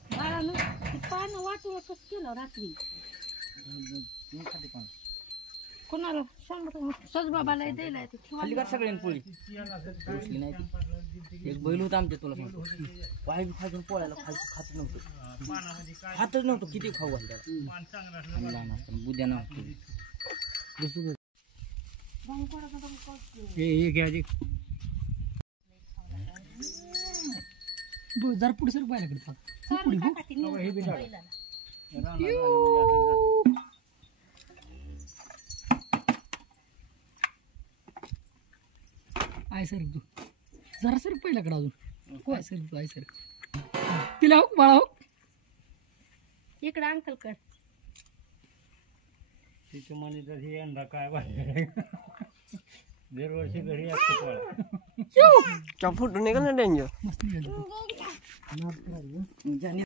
पान वाटू कसं केलं रात्री कोणाला सांग सजबाबाला द्यायला खाली कर सगळ्यांनी पोळी पोचली नाही ती एक बैल होता आमच्या तुला सांगतो पाय बी खाजून पोळ्याला खात नव्हतं खातच नव्हतं किती खाऊ घाल त्याला लहान असताना बुद्ध्या नव्हतं जर पुढे सर पाहिल्याकडे आय सर तू जरा सर पहिल्याकडे अजून आय सर तू आय सर तिला हो बाळा हो इकडे अंकल कड तिथे म्हणे तर हे यंदा काय पाहिजे दरवर्षी घरी असतो फोटो निघाल ना डेंजर मस्त निघाली.